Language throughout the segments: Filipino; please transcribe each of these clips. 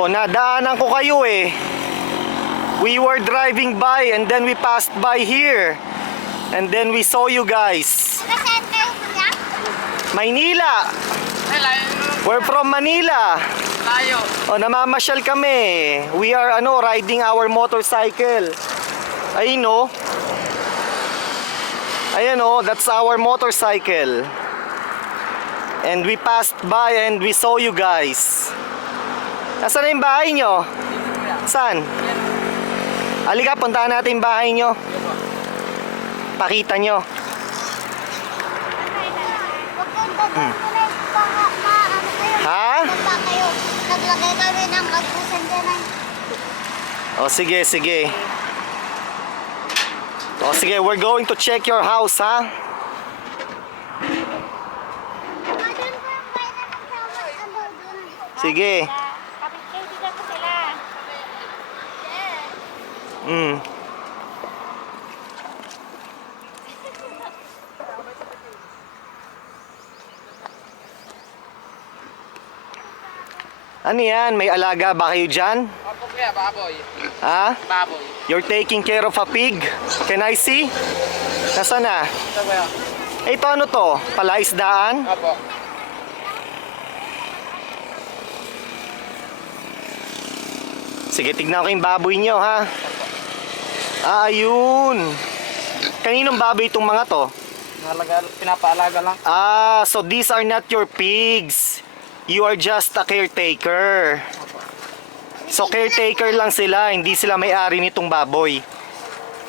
O, nadaanan ko kayo eh. We were driving by and then we passed by here. And then we saw you guys. Nasaan kayo kuya? Maynila. Ay, layo. We're from Manila. Layo. O, namamasyal kami. We are riding our motorcycle. Ayun o. Ayan o, that's our motorcycle. And we passed by and we saw you guys. Nasaan na yung bahay nyo? Saan? Halika, puntahan natin yung bahay nyo. Pakita nyo. Huwag kayong dadalhin baka maano kayo. Ha? Baka kayo. Naglagay kami ng magbusan dyan. O sige, sige. O sige, we're going to check your house, ha? Sige. Kapit-kaibigan ko sila. Ano yan? May alaga ba kayo dyan? Opo kuya, baboy. Ha? Baboy. You're taking care of a pig? Can I see? Nasaan na? Ito kuya. Ito ano to? Palaisdaan? Opo. Sige, tignan ko yung baboy nyo, ha? Ah, ayun. Kaninong baboy itong mga to? Pinapaalaga lang. Ah, so these are not your pigs. You are just a caretaker. So caretaker lang sila, hindi sila may-ari nitong baboy.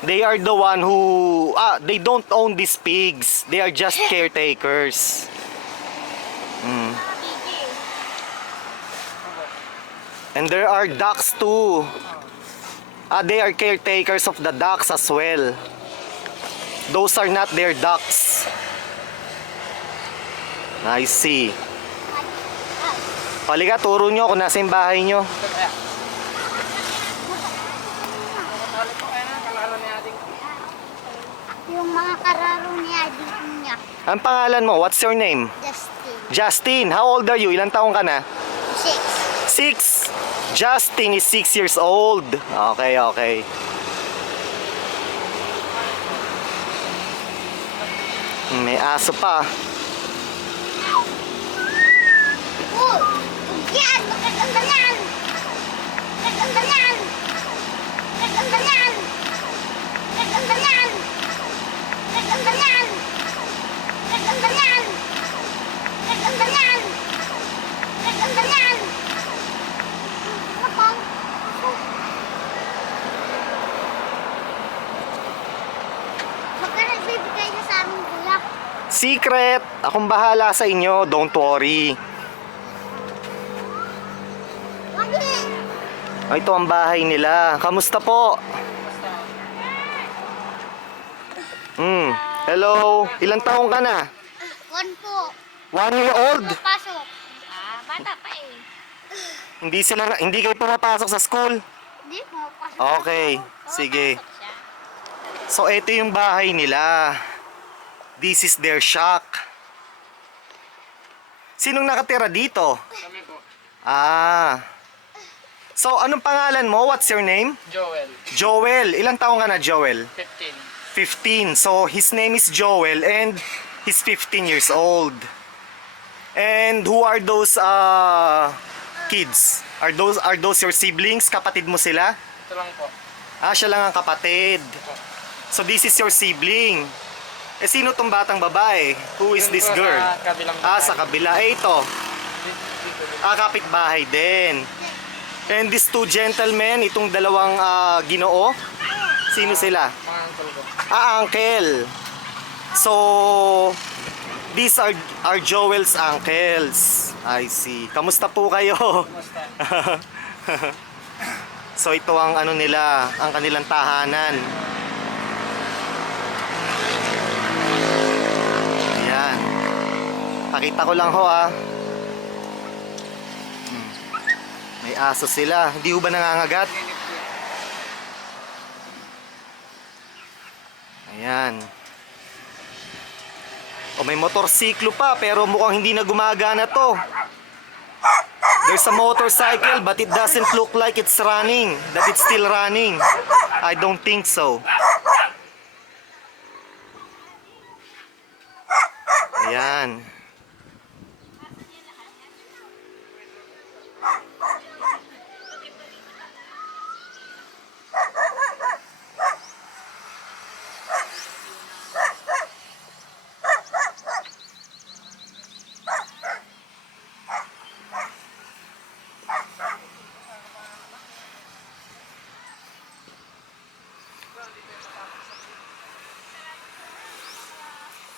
They are the one who they don't own these pigs. They are just caretakers. And there are ducks too. They are caretakers of the ducks as well. Those are not their ducks. I see. Halika, turo nyo kung nasa yung bahay nyo. Ito kuya. Kalaro ni ating. Yung mga kararo niya, dito niya. Ang pangalan mo? What's your name? Justin. Justin. How old are you? Ilang taong ka na? 6. 6. Justin is 6 years old. Okay, okay. May aso pa. Oh! Yan! Magaganda yan! Magaganda yan! Magaganda yan! Magaganda yan! Magaganda yan! Magaganda yan! Magaganda yan! Magaganda yan! Mapang! Magkano bibigay niya sa amin kuya? Secret. Akong bahala sa inyo. Don't worry. Wagi! Ito ang bahay nila. Kamusta po? Hello. Ilang taong ka na? 1 po. 1 year old? Pasok. Bata pa eh. Hindi kayo pumapasok sa school? Hindi po. Pasok. Okay. Sige. Pasok siya. So, ito yung bahay nila. This is their shack. Sinong nakatira dito? Kami po. Ah. So, anong pangalan mo? What's your name? Joel. Joel. Ilang taong ka na, Joel? 15. 15. So, his name is Joel and he's 15 years old. And who are those kids? Are those your siblings? Kapatid mo sila? Ito lang po. Ah, siya lang ang kapatid. So, this is your sibling. Eh, sino tong batang babae? Who is Yun this po girl? Sa kabilang Sa kabila. Eh, ito. Kapitbahay din. And these two gentlemen, itong dalawang ginoo, sino sila? Mga uncle ko. Uncle. So, these are Joel's uncles. I see. Kamusta po kayo? Basta. So, ito ang nila, ang kanilang tahanan. Ayan. Pakita ko lang ho May aso sila. Hindi ho ba nangangagat? Ayan. O may motorsiklo pa pero mukhang hindi na gumagana to. There's a motorcycle, but it doesn't look like it's running. That it's still running. I don't think so. Ayan.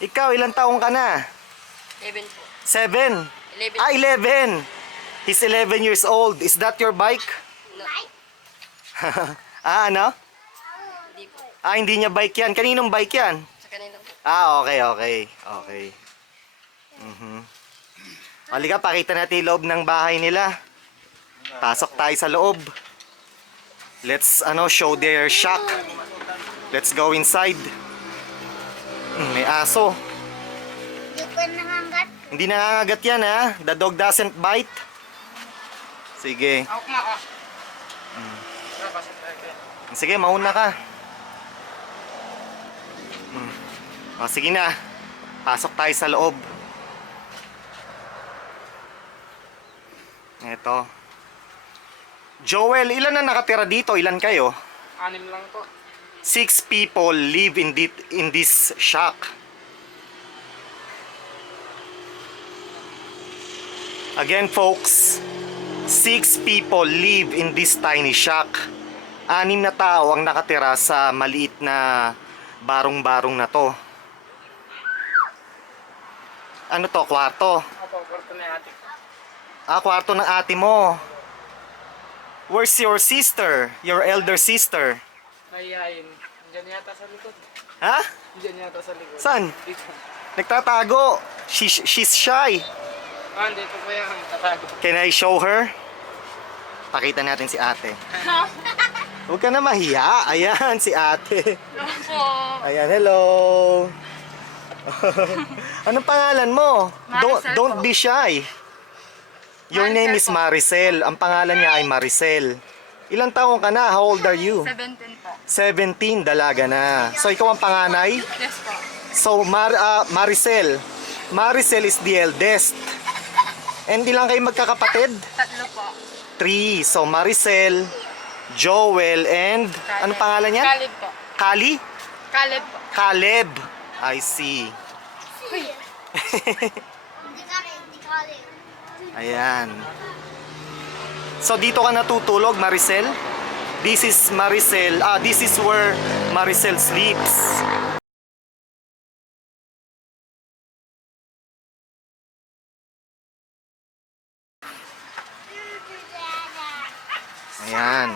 Ikaw, ilang taong ka na? 11 po. 7? 11. Ah, 11. He's 11 years old. Is that your bike? No, Ah, ano? hindi po. Ah, hindi niya bike yan. Kaninong bike yan? Sa kanila po. Ah, okay. Halika, pakita natin yung loob ng bahay nila. Pasok tayo sa loob. Let's show their shack. Let's go inside. May aso. Hindi ko nangangat. Hindi nangangagat yan, ha? The dog doesn't bite. Sige. Ako nga ka. Pasok tayo kayo. Sige, mauna ka. O, sige na. Pasok tayo sa loob. Eto. Joel, ilan na nakatira dito? Ilan kayo? 6 lang po. 6 people live in this shack. Again, folks, 6 people live in this tiny shack. 6 na tao ang nakatira sa maliit na barong-barong na to. Ano to? Kwarto? Opo, kwarto na ate. Ah, kwarto ng ate mo. Where's your sister? Your elder sister? Nahihayin. Diyan yata sa likod. Ha? Diyan yata sa likod. Saan? Dito. Nagtatago. She's shy. Dito po yung tatago. Can I show her? Pakita natin si ate. Huwag ka na mahiya. Ayan, si ate. Ayan, hello. Anong pangalan mo? Don't be shy. Your name is Maricel. Ang pangalan niya ay Maricel. Ilang taong ka na? How old are you? 17 po. 17, dalaga na. So, ikaw ang panganay? Yes po. So, Maricel. Maricel is the eldest. And ilang kayo magkakapatid? 3 po. 3. So, Maricel, Joel, and anong pangalan niya? Caleb po. Kali? Caleb po. Caleb. I see. Hindi ka rin. Ayan. So, dito ka natutulog, Maricel? This is Maricel. This is where Maricel sleeps. Ayan.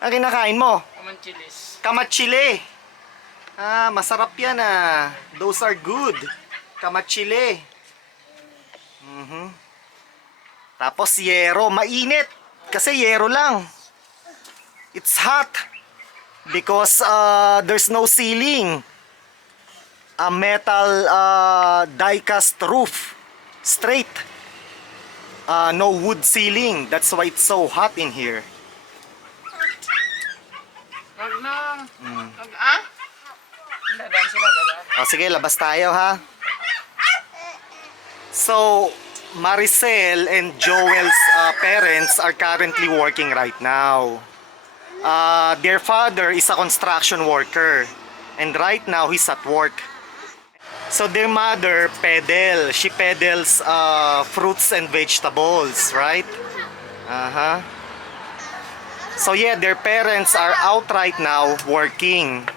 Ang kinakain mo? Kamanchilis. Kamatsile. Masarap yan ah. Those are good. Kamatsile. Tapos yero. Mainit. Kasi yero lang. It's hot. Because there's no ceiling. A metal die-cast roof. Straight. No wood ceiling. That's why it's so hot in here. Wag na. Dadaan sila, dadaan. O sige, labas tayo ha. So, Maricel and Joel's parents are currently working right now. Their father is a construction worker. And right now, he's at work. So their mother pedal. She pedals fruits and vegetables, right? So yeah, their parents are out right now working.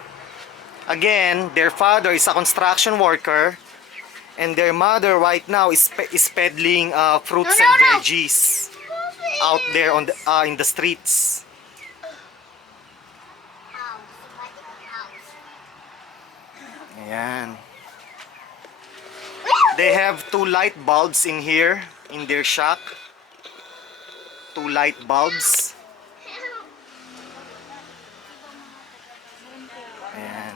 Again, their father is a construction worker, and their mother right now is peddling fruits and veggies out there on in the streets. Ayan. They have 2 light bulbs in here, in their shack. 2 light bulbs. Ayan.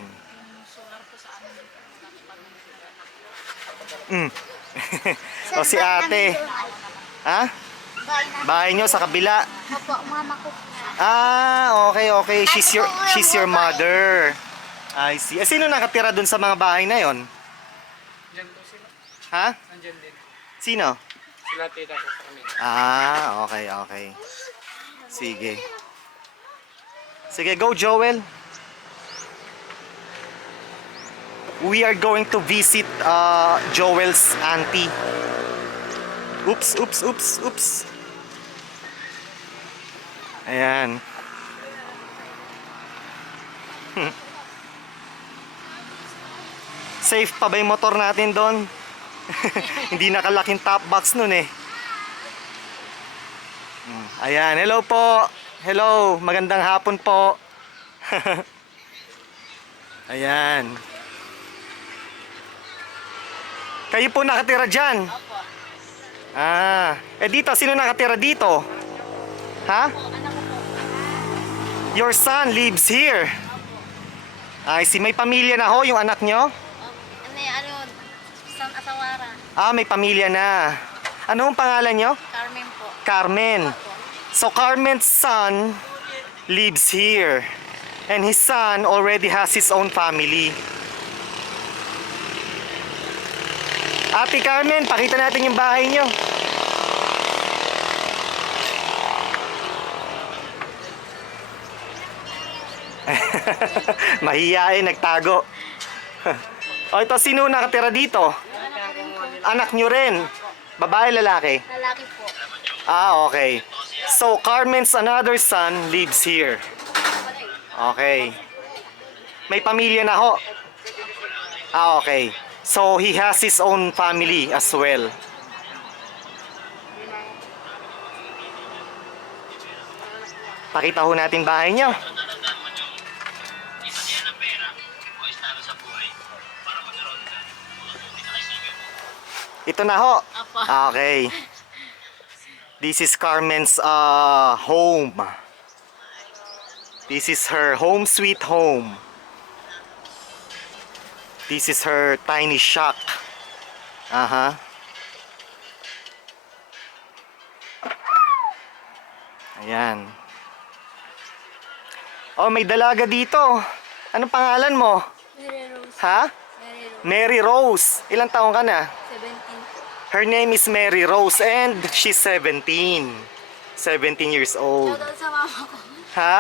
Mm. Sir, O si bahay ate. namin doon, ay. Ha? Bahay namin. Bahay nyo sa kabila. Opo, mama ko. Ah, okay, okay. She's your mother. I see. Sino nakatira dun sa mga bahay na yon? Diyan po sila. Ha? Nandiyan din. Sino? Sila tita ko sa kami. Ah, okay, okay. Sige. Sige, go Joel. We are going to visit Joel's auntie. Oops, oops, oops, oops. Ayan. Safe pa ba yung motor natin doon? Hindi nakalaking top box nun eh. Ayan, hello po. Hello, magandang hapon po. Ayan. Kayo po nakatira dyan? Ah, dito, sino nakatira dito? Ha? Your son lives here. I see, may pamilya na ho yung anak nyo? San Atawara. Ah, may pamilya na. Ano ang pangalan nyo? Carmen po. Carmen. So Carmen's son lives here. And his son already has his own family. Ate Carmen, pakita natin yung bahay nyo. Mahiyain, nagtago. O ito, sino nakatira dito? Anak nyo rin. Babae, lalaki? Lalaki po. Ah, okay. So, Carmen's another son lives here. Okay. May pamilya na ho. Ah, okay. So, he has his own family as well. Pakita ho natin bahay nyo. Ito na ho. Okay. This is Carmen's home. This is her home sweet home. This is her tiny shack. Aha. Ayan. Oh, may dalaga dito. Anong pangalan mo? Mary Rose. Ha? Mary Rose. Mary Rose. Ilang taong ka na? 17. Her name is Mary Rose and she's 17. 17 years old. Shoutout sa mama ko. Ha?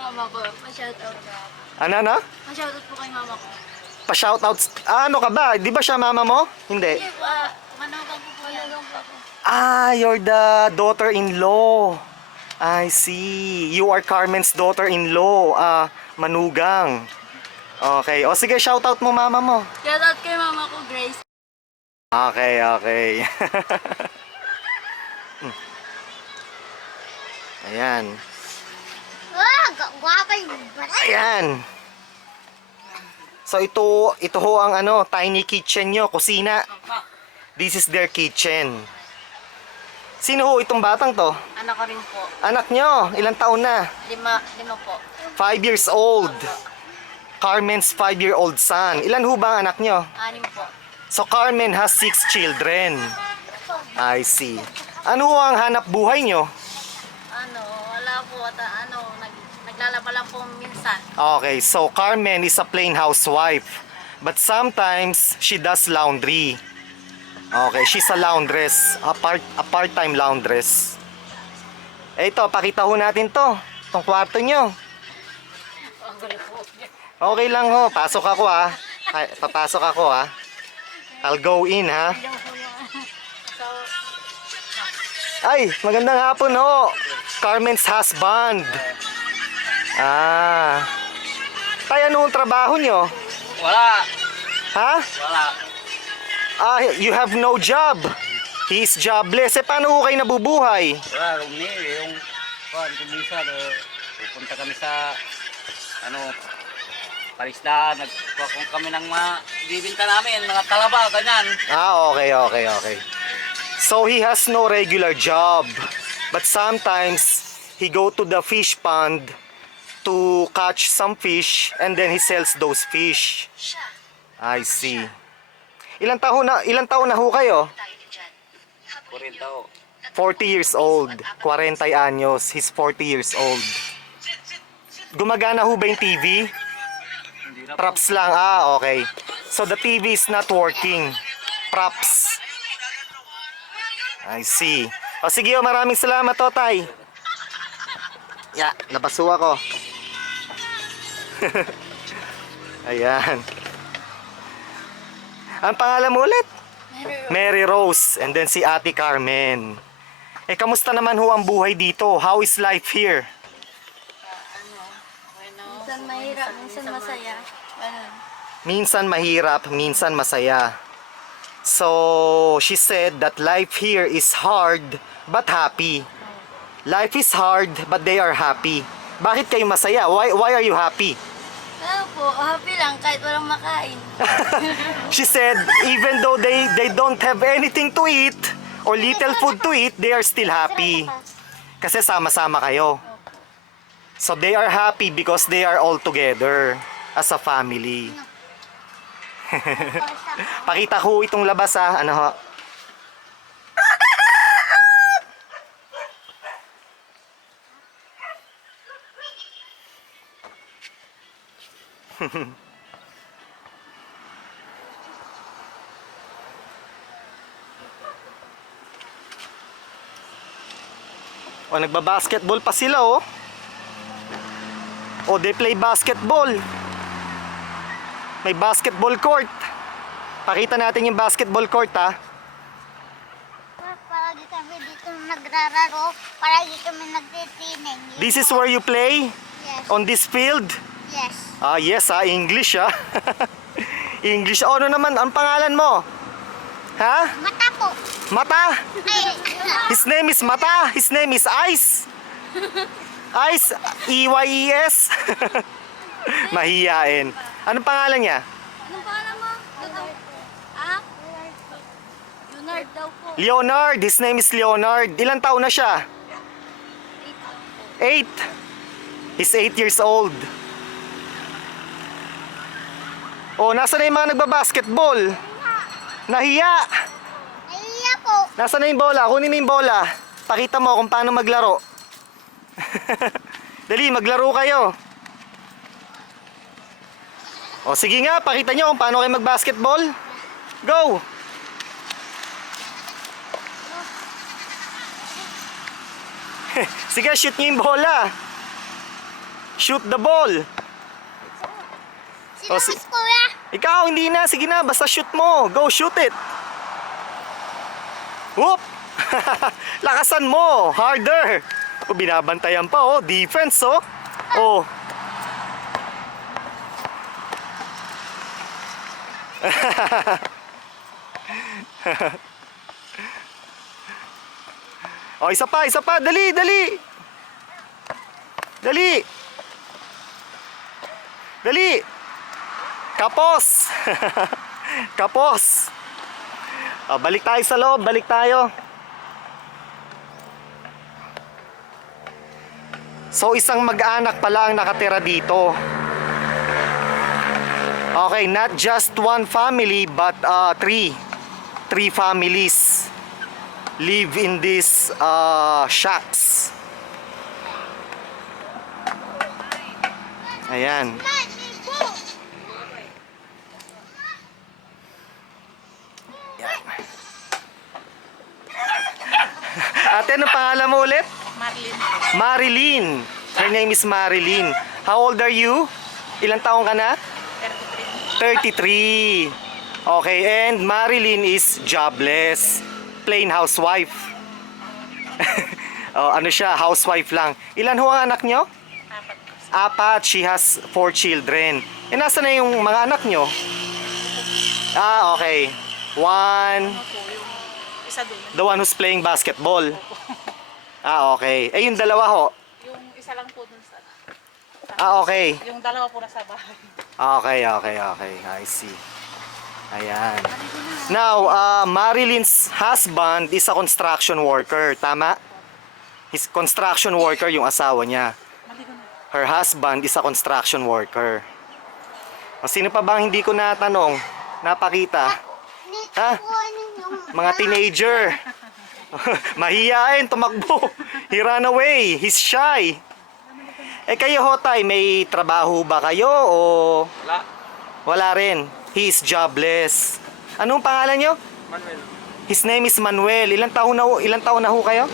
Mama ko. Pa-shoutout ka. Ano? Pa-shoutout po kay mama ko. Pa-shoutouts. Ah, ano ka ba? Di ba siya mama mo? Hindi. Hindi po. Managang po po yan. Ah, you're the daughter-in-law. I see. You are Carmen's daughter-in-law. Manugang. Okay. O sige, shoutout mo mama mo. Shoutout kay mama ko, Grace. Okay, okay. Ayan. Ah, gwapa yung baray. Ayan. So ito ho ang tiny kitchen nyo, kusina. This is their kitchen. Sino ho itong batang to? Anak ko rin po. Anak nyo, ilang taon na? Lima po. 5 years old. Carmen's 5-year-old son. Ilan ho ba ang anak nyo? 6 po. So Carmen has 6 children. I see. Ano ho ang hanap buhay nyo? Wala po. Naglalaba lang po minsan. Okay, so Carmen is a plain housewife. But sometimes she does laundry. Okay, she's a laundress, a part-time laundress. Ito, pakita ho natin to. Itong kwarto nyo. Okay lang ho, pasok ako ha. Ay, papasok ako ha. I'll go in ha. Ay, magandang hapon ho. Carmen's husband. Ah. Tay, ano ang trabaho nyo? Wala. Ha? Wala. Ah, you have no job. He is jobless. Paano ho kayo nabubuhay? Wala, yung kumisa, pupunta kami sa palisdaan, nagkuha kami ng mga bibinta namin, mga talaba, ganyan. Ah, okay, okay, okay. So he has no regular job. But sometimes he go to the fish pond to catch some fish and then he sells those fish. I see. Ilang taon na ho kayo? 40 ho. 40 years old. 40 anyos. He's 40 years old. Gumagana ho ba yung TV? Hindi na po. Props lang. Ah, okay. So the TV is not working. Props. I see. O sige, maraming salamat, Totay. Ya, nabaso ako. Ayan. Ang pangalan mo ulit? Mary Rose. And then si Ate Carmen. Eh, kamusta naman ho ang buhay dito? How is life here? Minsan mahirap, minsan masaya. Ganun. Minsan mahirap, minsan masaya. So, she said that life here is hard but happy. Life is hard but they are happy. Bakit kayo masaya? Why are you happy? Ano po, happy lang kahit walang makain. She said even though they don't have anything to eat or little food to eat, they are still happy. Kasi sama-sama kayo. So they are happy because they are all together as a family. Pakita ko itong labas ha. Ano ho? O, nagba-basketball pa sila oh. O, they play basketball. May basketball court. Pakita natin yung basketball court ha. Palagi kami dito nagrararo. Palagi kami nagtitineng. This is where you play? Yes. On this field? Yes. Ah, yes ha, English ha. English. O, ano naman, ang pangalan mo? Ha? Mata po. Mata? Ay. His name is Mata. His name is Ice. Ice, E-Y-E-S. Mahiyain. Anong pangalan niya? Anong pangalan mo? Ah? Leonard daw po. Leonard. His name is Leonard. Ilang taon na siya? 8. He's 8 years old. Oh, nasa na yung mga nagbabasketball? Nahiya. Nahiya po. Nasa na yung bola? Kunin mo yung bola. Pakita mo kung paano maglaro. Dali, maglaro kayo. O sige nga, pakita nyo kung paano kayo magbasketball. Go! Sige, shoot nyo yung bola. Shoot the ball. Sino si- Miss Kuya? Ikaw, hindi na. Sige na, basta shoot mo. Go, shoot it. Whoop! Lakasan mo. Harder. O, binabantayan pa, oh. Defense, oh. Oh. Oh, isa pa, isa pa. Dali, dali. Dali. Dali. Kapos. Kapos. Oh, balik tayo sa loob, balik tayo. So, isang mag-anak pala ang nakatira dito. Okay, not just one family but 3 families live in these shacks. Ayan. Ate, ano pangalan mo ulit? Marlin. Marilyn. Her name is Marilyn. How old are you? Ilang taong ka na? 33. Okay, and Marilyn is jobless. Plain housewife. Oh, ano siya? Housewife lang. Ilan ho ang anak nyo? 4. She has 4 children. E nasa na yung mga anak nyo? Ah, okay. 1. Isa doon. The one who's playing basketball. Ah, okay. Eh, yung dalawa ho? Yung isa lang po dun sa... Ah, okay. Yung dalawa po nasa bahay. Okay, okay, okay. I see. Ayan. Now, Marilyn's husband is a construction worker. Tama? He's construction worker yung asawa niya. Her husband is a construction worker. O, sino pa bang hindi ko natanong? Napakita? Ni Ha? Kuhanin yung Mga teenager. Mahiyain, tumakbo. He ran away. He's shy. Eh kayo ho, tay, may trabaho ba kayo o Wala. wala rin? He's jobless. Anong pangalan nyo? Manuel. His name is Manuel. Ilang taon na ho kayo?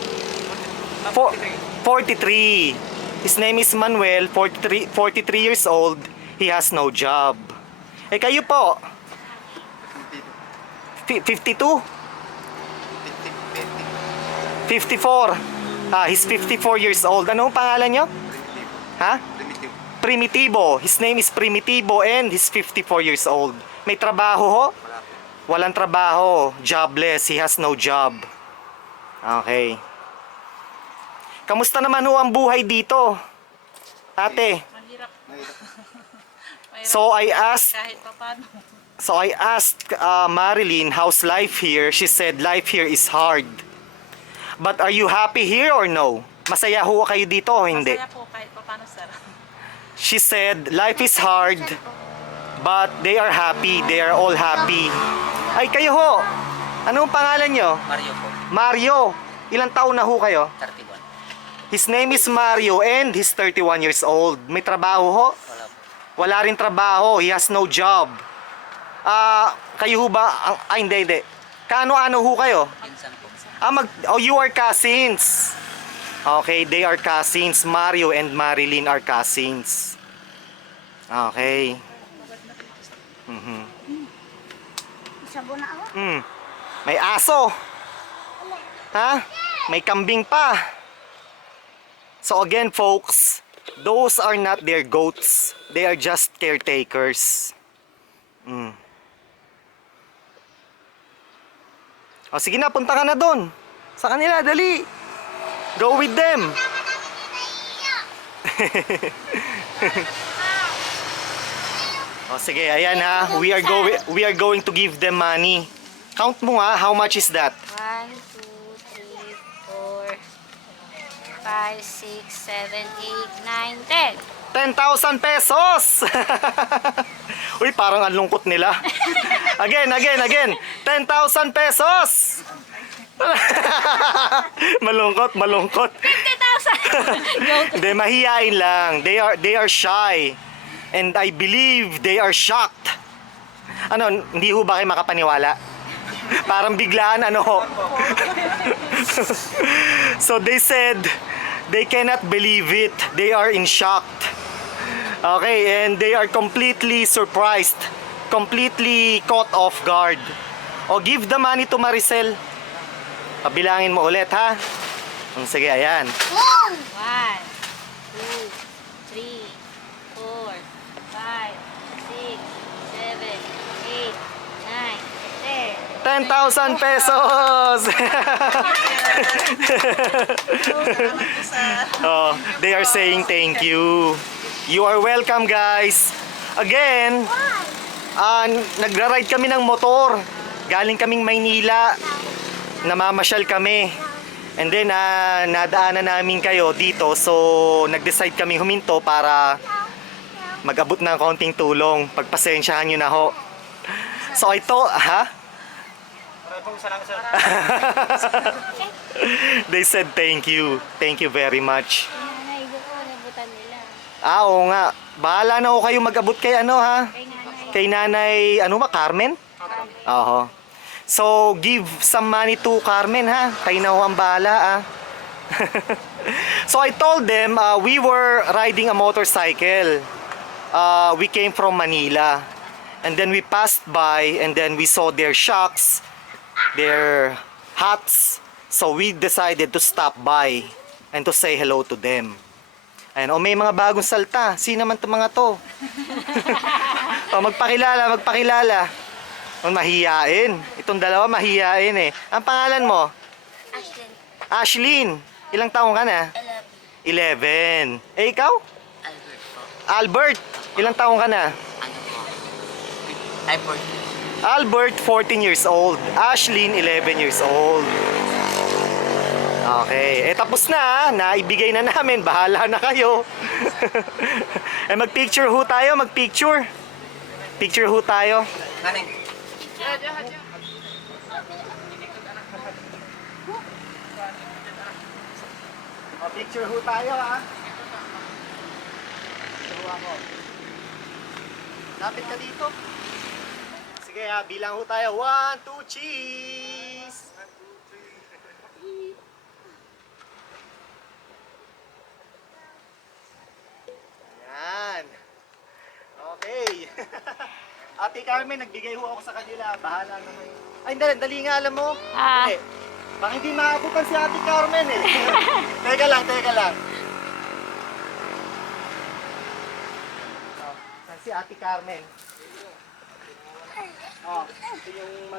43. His name is Manuel, 43 years old. He has no job. Eh kayo po? 52? 54. He's 54 years old. Anong pangalan nyo? Ha? Primitivo. His name is Primitivo and he's 54 years old. May trabaho ho? Walang trabaho. Jobless. He has no job. Okay. Kamusta naman ho ang buhay dito? Ate. Mahirap. So I asked Kahit pa paano. Marilyn how's life here. She said life here is hard. But are you happy here or no? Masaya ho kayo dito o hindi? Masaya po kahit pa paano, sir. She said life is hard but they are happy. They are all happy. Ay kayo ho. Anong pangalan nyo? Mario po. Mario. Ilang taon na ho kayo? 31. His name is Mario and he's 31 years old. May trabaho ho? Wala po. Wala rin trabaho. He has no job. Kayo ho ba? Hindi. Kaano-ano ho kayo? Pinsan po. You are cousins. Okay, they are cousins. Mario and Marilyn are cousins. Okay. sabon na ako. May aso. Ha? May kambing pa. So again, folks, those are not their goats. They are just caretakers. O sige na, punta ka na doon. Sa kanila, dali. Go with them. O sige, ayan ha. We are going to give them money. Count mo ha, how much is that? 1, 2, 3, 4, 5, 6, 7, 8, 9, 10. 10,000 pesos! Uy, parang ang lungkot nila. Again. 10,000 pesos! malungkot. 50,000! Hindi, mahihain lang. They are shy. And I believe they are shocked. Ano, hindi ho ba kayo makapaniwala? Parang biglaan, ano ho. So they said, they cannot believe it. They are in shock. Okay, and they are completely surprised. Completely caught off guard. O, give the money to Maricel. Pabilangin mo ulit, ha? Sige, ayan. 1, 2, 3, 4, 5, 6, 7, 8, 9, 10. 10,000 pesos! Oh, they are saying thank you. You are welcome, guys. Again, nagra-ride kami ng motor. Galing kaming Maynila. Namamasyal kami. And then, nadaanan namin kayo dito. So, nag-decide kami huminto para mag-abot ng konting tulong. Pagpasensyahan nyo na ho. So, ito, ha? They said thank you. Thank you very much. Nanay, doon ko nabutan nila. Oo nga. Bahala na ho kayo mag-abot kay ano ha? Kay nanay. Kay nanay, ano ba, Carmen? Oo. So, give some money to Carmen ha? Kayo na ho ang bahala So, I told them, we were riding a motorcycle. We came from Manila. And then we passed by and then we saw their shacks, their huts. So we decided to stop by and to say hello to them. Ayan, may mga bagong salta. Sino naman itong mga to? Magpakilala. Mahiyain. Itong dalawa mahiyain eh. Ang pangalan mo? Ashlyn. Ashlyn. Ilang taong ka na? 11. Eh ikaw? Albert po. Albert. Ilang taong ka na? Ano po? Ay, 14. Albert, 14 years old. Ashlyn, 11 years old. Okay. Tapos na. Naibigay na namin. Bahala na kayo. Mag-picture ho tayo. Mag-picture. Picture ho tayo. Kaning. Picture ho tayo ha. Picture ho ako. Lapit ka dito. Sige ha, bilang ho tayo. 1, 2, cheese! Ayan. Okay. Ate Carmen, nagbigay ho ako sa kanila. Bahala naman. Ay, dali nga, alam mo. Hindi. Baka hindi maabutan si Ate Carmen eh. Teka lang. Oh, saan si Ate Carmen? Oh, ito yung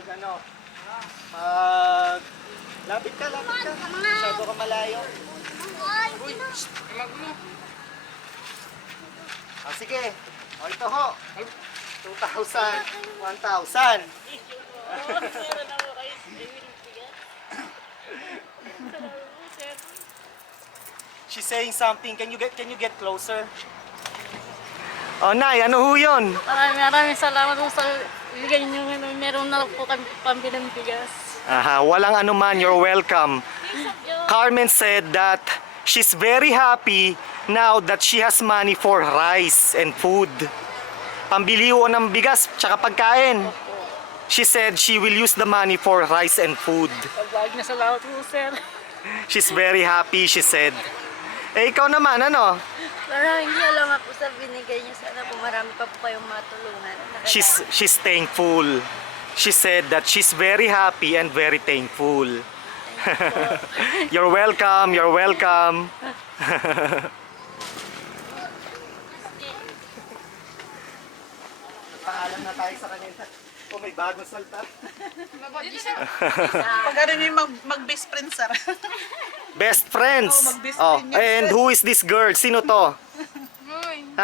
lapit ka. Masyado ka malayo. Oh, sige. Oh, ito ho. 2,000, 1,000. Meron ako kayo. Bigas. She's saying something. Can you get closer? Oh, Nay, ano ho yun? Maraming salamat po sa bigay niyo. Meron na po kami pambilang bigas. Aha, walang anuman. You're welcome. Carmen said that she's very happy now that she has money for rice and food. Pambili ho ng bigas tsaka pagkain. She said she will use the money for rice and food. Pagbayag na salamat po, sir. She's very happy, she said. Eh, ikaw naman, ano? Maraming salamat po sa binigay niyo. Sana po marami pa po kayong matulungan. She's thankful. She said that she's very happy and very thankful. You're welcome, you're welcome. Paalam na tayo sa kanila. Oh, may bagong salta. Pag ano yung mag-best friend, sir. Best friends. Oh, mag-best Oh, friend yan, and sir. who is this girl? Sino to?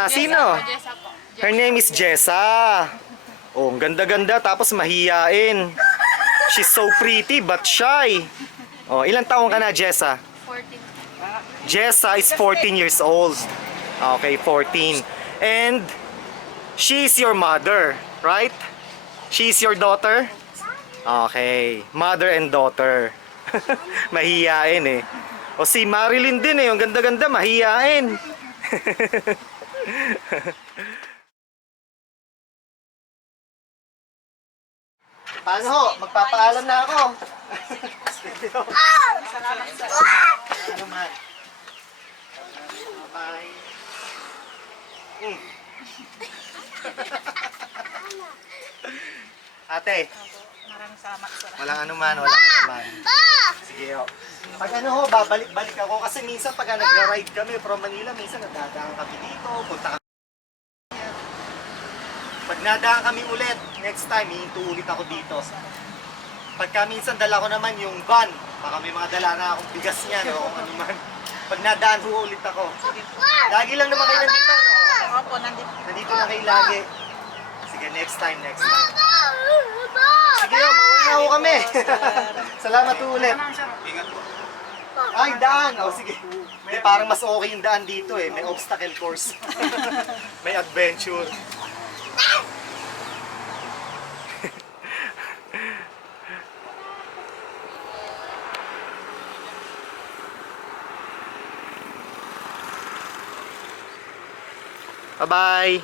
Sino? Her name is Jessa. Oh, ang ganda-ganda tapos mahiyain. She's so pretty but shy. Oh, ilang taong ka na, Jessa? 14. Jessa is 14 years old. Okay, 14. And she is your mother, right? She is your daughter? Okay, mother and daughter. Mahiyain eh. O si Marilyn din eh, yung ganda-ganda, mahiyain. Paano ho? Magpapaalam na ako. Ano man? Bye. Ate, Maraming salamat, sir. walang anuman. Sige ho. Pag ano ho, babalik-balik ako kasi minsan pag nagra-ride kami from Manila, minsan nadadaan kami dito, punta kami. Pag nadaan kami ulit, next time, hihinto ulit ako dito. Pagka minsan dala ko naman yung van, baka may mga dala na akong bigas niyan o kung ano man. Pag nadaan ho ulit ako. Lagi lang naman kayo nandito, no? Opo, nandito. Nandito na kayo lagi. Sige, next time. Sige, mauwi na ho kami. Salamat po ulit. Ay, daan. O, sige. Hindi, parang mas okay yung daan dito eh. May obstacle course. May adventure. Bye-bye.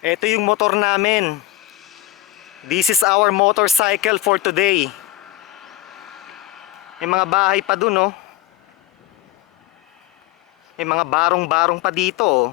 Ito yung motor namin. This is our motorcycle for today. May mga bahay pa dun, oh. May mga barong-barong pa dito, oh.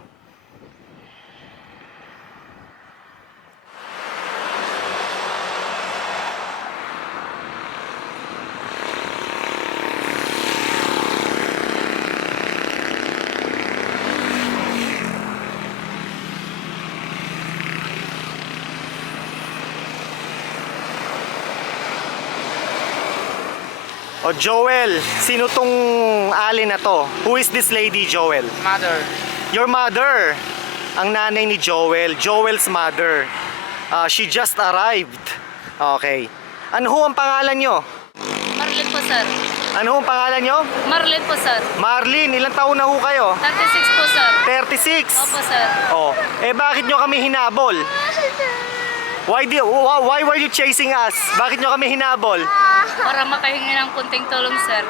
O Joel, sino tong alin na to? Who is this lady, Joel? Mother. Your mother. Ang nanay ni Joel. Joel's mother. She just arrived. Okay. Ano ho ang pangalan nyo? Marlene po, sir. Ano ang pangalan nyo? Marlene po, sir. Marlene, ilang taon na ho kayo? 36 po, sir. 36. Opo, sir. Oh, bakit nyo kami hinabol? Why were you chasing us? Bakit nyo kami hinabol? Para makahingi ng kunting tulong, sir.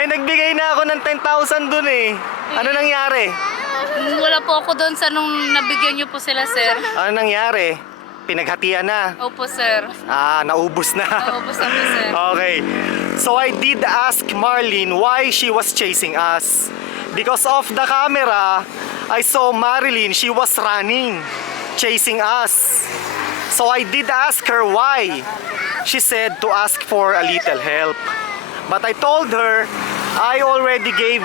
Nagbigay na ako ng 10,000 dun eh. Ano nangyari? Wala po ako doon sa nung nabigyan niyo po sila, sir. Ano nangyari? Pinaghatian na. Opo, sir. Naubos na. Naubos na po, sir. Okay. So I did ask Marlene why she was chasing us. Because of the camera, I saw Marilyn, she was running, chasing us. So I did ask her why. She said to ask for a little help. But I told her I already gave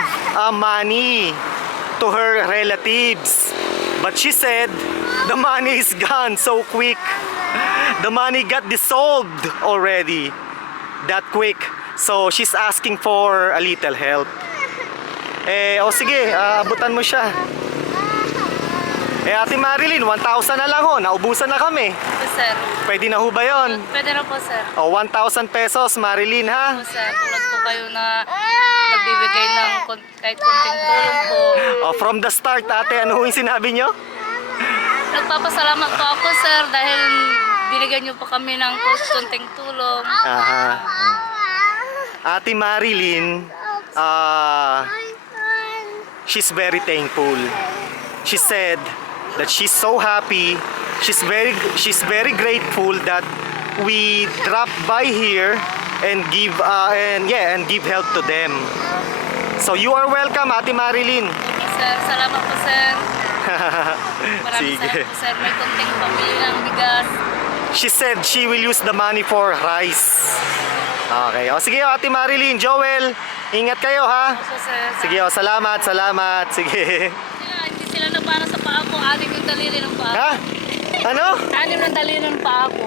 money to her relatives. But she said the money is gone so quick. The money got dissolved already that quick. So she's asking for a little help. Sige, abutan mo siya. Ate Marilyn, 1,000 na lang ho. Naubusan na kami. Opo, sir. Pwede na ho ba yun? Pwede na po, sir. 1,000 pesos, Marilyn, ha? Opo, sir. Tulad po kayo na nagbibigay ng kahit kunting tulong po. From the start, ate, ano ho yung sinabi nyo? Nagpapasalamat po ako, sir, dahil binigyan niyo po kami ng kunting tulong. Aha. Ate Marilyn, she's very thankful. She said that she's so happy. She's very grateful that we dropped by here and give help to them. So you are welcome, Ate Marilyn. Okay, sir. Salamat po, sir. Maraming salamat po, sir. May kunting pamilya ng bigas. She said she will use the money for rice. Okay. Sige, Ate Marilyn, Joel, ingat kayo, ha? Opo, sir. Sige, salamat. Sige. Hindi sila nagpana sa paa ko. 6 yung daliri ng paa ko. Ha? Ano? 6 ng daliri ng paa ko.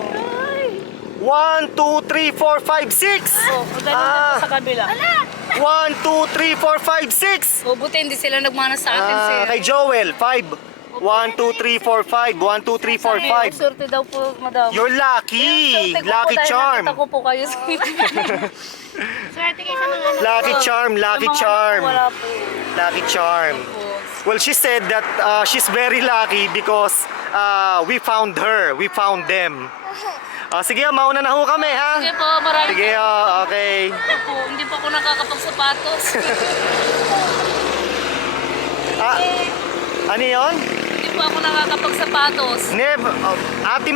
1, 2, 3, 4, 5, 6. Oo, ganun din po sa kabila. 1, 2, 3, 4, 5, 6. O, buti hindi sila nagmana sa akin, sir. Kay Joel, 5. 1, 2, 3, 4, 5. 1, 2, 3, 4, 5. Swerte daw po, madam. You're lucky. Swerte ko Lucky po dahil charm. nakita ko po kayo, sir. Swerte kayo sa mga anak. Lucky charm, lucky Yung mga charm. anak ko, wala po. Lucky charm. Po. Well, she said that she's very lucky because we found her. We found them. Sige, mauna na ho kami, ha? Sige po, maraming Sige, okay. po. Hindi po ako nakakapagsapatos. Ano yun? Hindi po ako nakakapagsapatos. Ate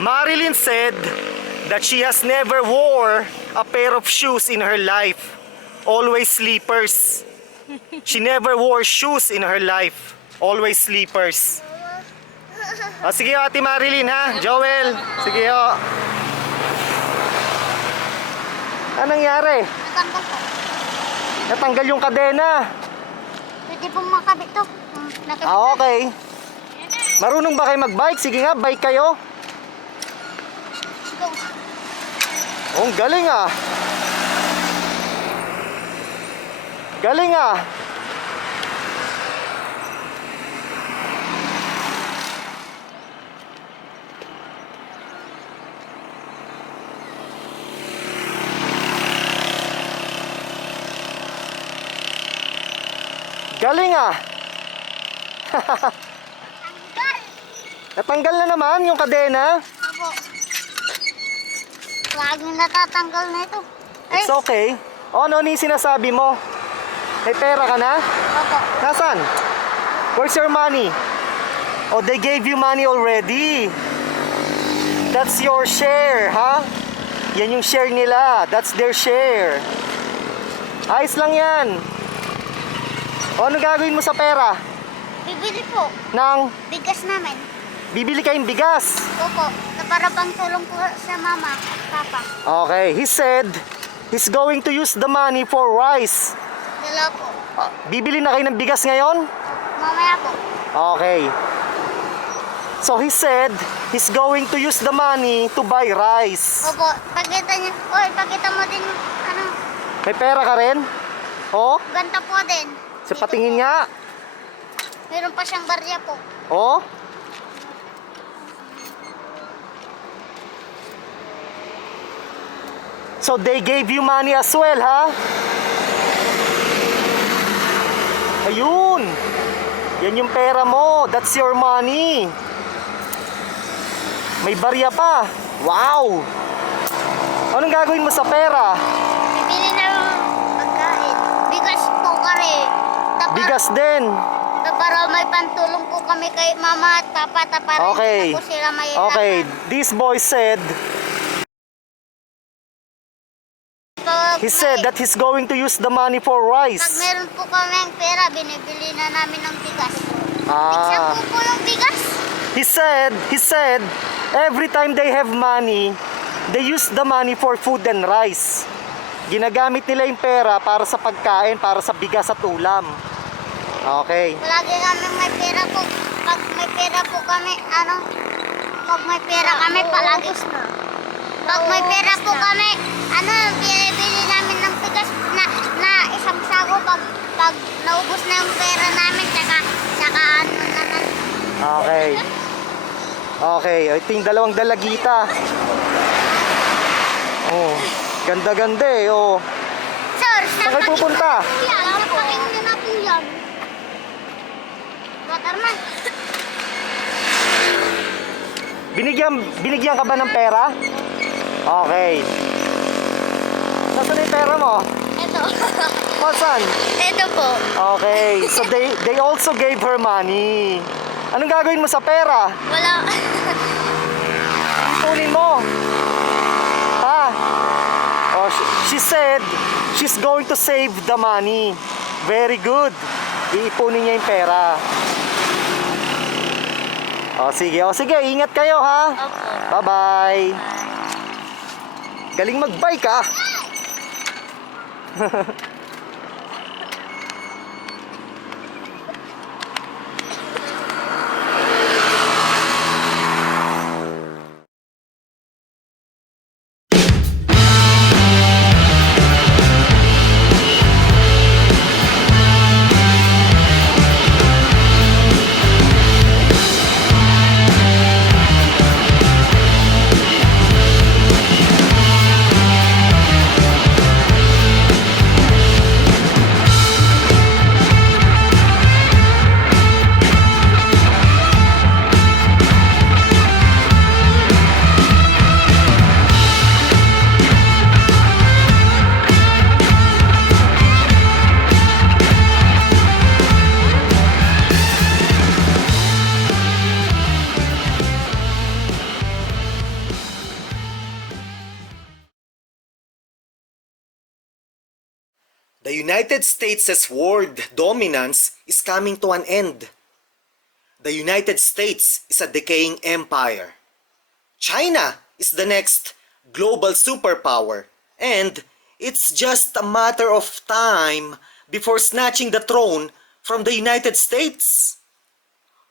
Marilyn said that she has never wore a pair of shoes in her life. Always sleepers. She never wore shoes in her life. Always sleepers. Sige, Ate Marilyn, ha? Joel, sige, ho. Anong nangyari? Natanggal po. Natanggal yung kadena. Pwede pong makabit to. Nakabit Okay. Marunong ba kayo mag-bike? Sige nga, bike kayo. Go. Oh, ang galing, ah. Galing, ah. Galing, ah. Natanggal na naman yung kadena. Opo. Laging natatanggal na ito. Ay, It's okay. Ano yung sinasabi mo? May pera ka na? opo. Nasaan? Where's your money? Oh, they gave you money already. That's your share, ha? Yan yung share nila. That's their share. Ayos lang yan. O, ano gagawin mo sa pera? Bibili po. Nang Bigas namin. bibili kayong bigas. Opo. Na para bang tulong po sa mama at papa. Okay, he said he's going to use the money for rice. Dala po. Bibili na kayo ng bigas ngayon? Mamaya po. Okay. So he said he's going to use the money to buy rice. Opo. Pakita niyo. Oy, pakita mo din yung ano. May pera ka rin? Oh, Ganta po din. sa Dito patingin po. nga. Meron pa siyang barya po. Oh. So they gave you money as well, ha? Ayun. Yan yung pera mo. That's your money. May barya pa. Wow. Anong gagawin mo sa pera? Bibili na ng pagkain. Bigas po kami. Bigas din. Para may pantulong po kami kay mama at papa. Para Okay. hindi na po sila may Okay, this boy said, he said that he's going to use the money for Pag rice. meron po kaming pera, binibili na namin ng bigas. Minsan Ah, po yung bigas. he said, every time they have money, they use the money for food and rice. Ginagamit nila yung pera para sa pagkain, para sa bigas at ulam. Okay. Palagi kami may pera po. Pag may pera po kami, pag may pera kami, palagi. Pag may pera po kami, binibili namin ng bigas na isang sago pag naubos na yung pera namin, tsaka naman. Okay. Okay, ito yung dalawang dalagita. Oh, ganda-ganda eh. Oh. Sir, Saan kayo pupunta? Napaking nyo na po yan. Waterman. Binigyan ka ba ng pera? Okay. Nasaan yung pera mo? Ito. Saan? Ito po. Okay, so they also gave her money. Anong gagawin mo sa pera? Wala. Ipunin mo. Ha? Oh, she said she's going to save the money. Very good. Iipunin niya yung pera. O sige, ingat kayo ha. Bye-bye. Galing mag-bike ah. The United States' world dominance is coming to an end. The United States is a decaying empire. China is the next global superpower, and it's just a matter of time before snatching the throne from the United States.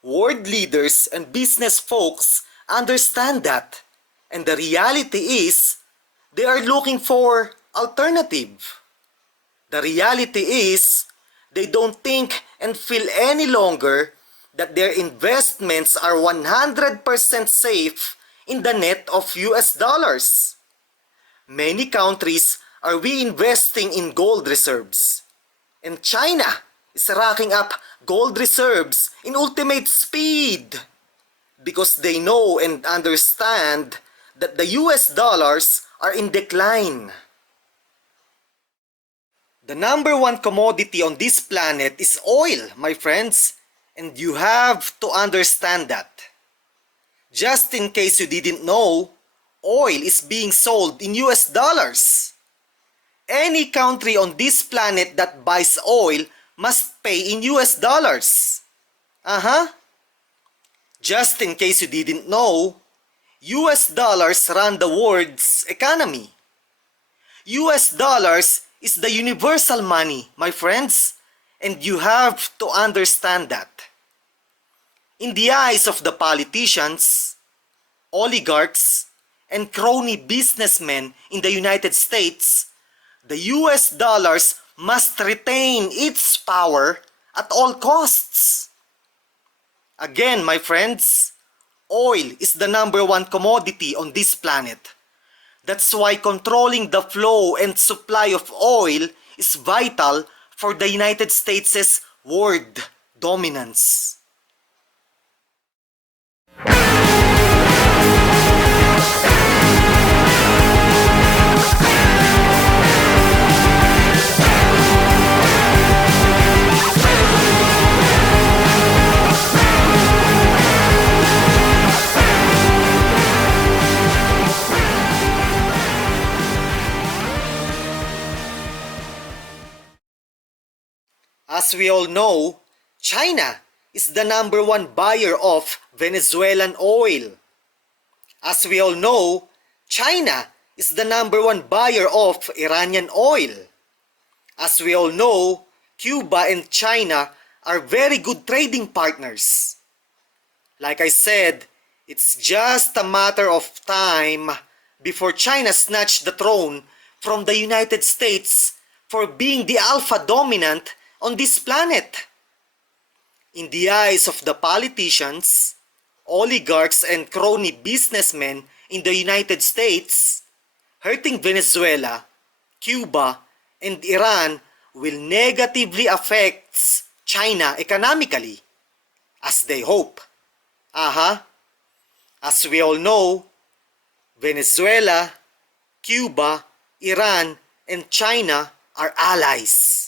World leaders and business folks understand that, and the reality is they are looking for alternative. The reality is, they don't think and feel any longer that their investments are 100% safe in the net of US dollars. Many countries are reinvesting in gold reserves. And China is racking up gold reserves in ultimate speed because they know and understand that the US dollars are in decline. The number one commodity on this planet is oil, my friends, and you have to understand that. Just in case you didn't know, oil is being sold in US dollars. Any country on this planet that buys oil must pay in US dollars. Just in case you didn't know, US dollars run the world's economy. US dollars is the universal money, my friends, and you have to understand that. In the eyes of the politicians, oligarchs, and crony businessmen in the United States, the US dollars must retain its power at all costs. Again, my friends, oil is the number one commodity on this planet. That's why controlling the flow and supply of oil is vital for the United States' world dominance. As we all know, China is the number one buyer of Venezuelan oil. As we all know, China is the number one buyer of Iranian oil. As we all know, Cuba and China are very good trading partners. Like I said, it's just a matter of time before China snatched the throne from the United States for being the alpha dominant on this planet. In the eyes of the politicians, oligarchs and crony businessmen in the United States, hurting Venezuela, Cuba, and Iran will negatively affect China economically, as they hope. As we all know, Venezuela, Cuba, Iran, and China are allies.